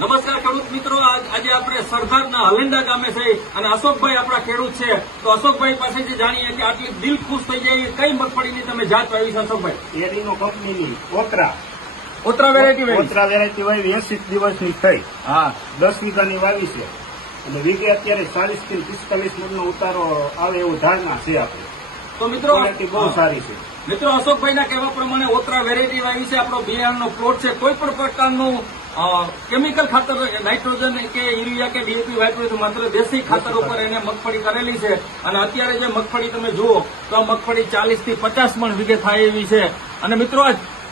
નમસ્કાર ખેડૂત મિત્રો. આજ- આપણે સરદારના હલેન્ડા ગામે છે અને અશોકભાઈ આપણા ખેડૂત છે. તો અશોકભાઈ પાસેથી જાણીએ કે આટલી દિલ ખુશ થઈ જાય કઈ મગફળીની તમે જાત વાવી છે અશોકભાઈ? એરીનો કંપનીની ઓતરા. ઓતરા વેરાયટી ઓતરા વેરાયટી વાવી એસી દિવસની થઈ. હા. દસ વીઘાની વાવી છે. અને વીઘે અત્યારે ચાલીસથી પિસ્તાલીસ મણનો ઉતારો આવે એવું ધારણા છે આપણે. તો મિત્રો બહુ સારી છે. મિત્રો અશોકભાઈના કહેવા પ્રમાણે ઓતરા વેરાયટી વાવી છે. આપણો બિયારણનો પ્લોટ છે. કોઈ પણ પ્રકારનું કેમિકલ ખાતર, નાઇટ્રોજન કે યુરિયા કે ડીએપી વાપર્યું માત્ર દેશી ખાતર ઉપર એને મગફળી કરેલી છે. અને અત્યારે જે મગફળી તમે જુઓ, તો આ મગફળી ચાલીસથી પચાસ મણ વીઘે થાય એવી છે. અને મિત્રો,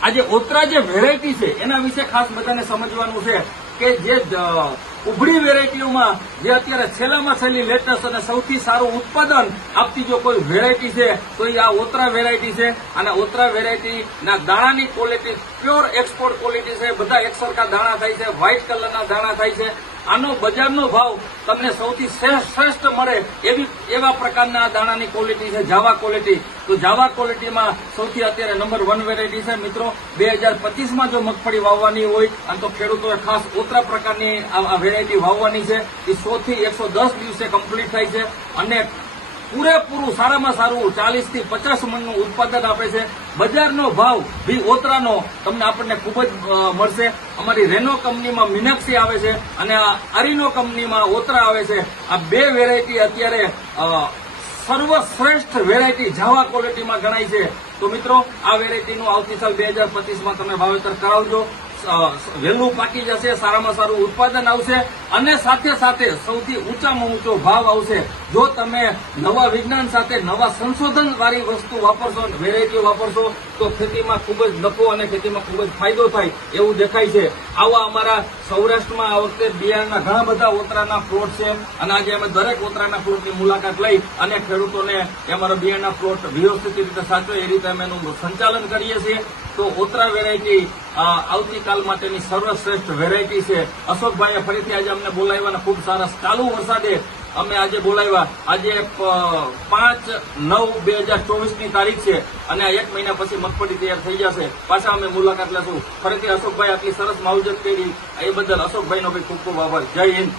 આજે ઓતરા જે વેરાયટી છે, એના વિશે ખાસ બધાને સમજવાનું છે કે જે અ, ઉભળી વેરાયટીઓમાં જે અત્યારે છેલ્લામાં છેલ્લી લેટેસ્ટ અને સૌથી સારું ઉત્પાદન આપતી જો કોઈ વેરાયટી છે તો એ આ ઓતરા વેરાયટી છે. અને ઓતરા વેરાયટીના દાણાની ક્વોલિટી પ્યોર એક્સપોર્ટ ક્વોલિટી છે. બધા એક સરખા દાણા થાય છે વ્હાઇટ કલરના દાણા થાય છે. આનો બજારનો ભાવ તમને સૌથી શ્રેષ્ઠ મળે એવી એવા પ્રકારના આ દાણાની ક્વોલિટી છે, જાવા ક્વોલિટી તો જાવા ક્વોલિટીમાં સૌથી અત્યારે નંબર વન વેરાયટી છે. મિત્રો, બે હજાર પચીસમાં જો મગફળી વાવવાની હોય અને તો ખેડૂતોએ ખાસ ઓતરા પ્રકારની આ વેરાયટી વાવવાની છે. એ સો થી એકસો દસ દિવસે કમ્પ્લીટ થાય છે. અને પૂરેપૂરું સારામાં સારું ચાલીસથી પચાસ મણનું ઉત્પાદન આપે છે. બજારનો ભાવ બી ઓતરાનો તમને આપણને ખૂબ જ મળશે. અમારી રેનો કંપનીમાં મીનાક્ષી આવે છે અને અરીનો કંપનીમાં ઓતરા આવે છે. આ બે વેરાયટી અત્યારે સર્વશ્રેષ્ઠ વેરાયટી જાવા ક્વોલિટીમાં ગણાય છે. તો મિત્રો, આ વેરાયટીનું આવતી સાલ બે હજાર પચીસમાં તમે વાવેતર કરાવજો. વહેલું પાકી જશે, સારામાં સારું ઉત્પાદન આવશે અને સાથે સાથે સૌથી ઊંચામાં ઊંચો ભાવ આવશે. જો તમે નવા વિજ્ઞાન સાથે નવા સંશોધન વાળી વસ્તુ વાપરશો વેરાયટીઓ વાપરશો, તો ખેતીમાં ખૂબ જ નફો અને ખેતીમાં ખૂબ જ ફાયદો થાય એવું દેખાય છે. આવા અમારા સૌરાષ્ટ્રમાં આ વખતે બિયારણના ઘણા બધા ઓતરાના પ્લોટ છે અને આજે અમે દરેક ઓતરાના પ્લોટની મુલાકાત લઈ અને ખેડૂતોને અમારા બિયારણના પ્લોટ વ્યવસ્થિત રીતે સાચવે એ રીતે અમે એનું સંચાલન કરીએ છીએ. તો ઓતરા વેરાયટી આવતીકાલ માટેની સર્વશ્રેષ્ઠ વેરાયટી છે. અશોકભાઈએ ફરીથી આજે અમને બોલાવ્યા ખૂબ સારા ચાલુ વરસાદે અમે આજે બોલાવ્યા. આજે પાંચ નવ બે હજાર ચોવીસની તારીખ છે અને એક મહિના પછી મગફળી તૈયાર થઈ જશે. પાછા અમે મુલાકાત લેશું. ફરીથી અશોકભાઈ આટલી સરસ માવજત કરી. એ બદલ અશોકભાઈનો બી ખૂબ ખૂબ આભાર. જય હિન્દ.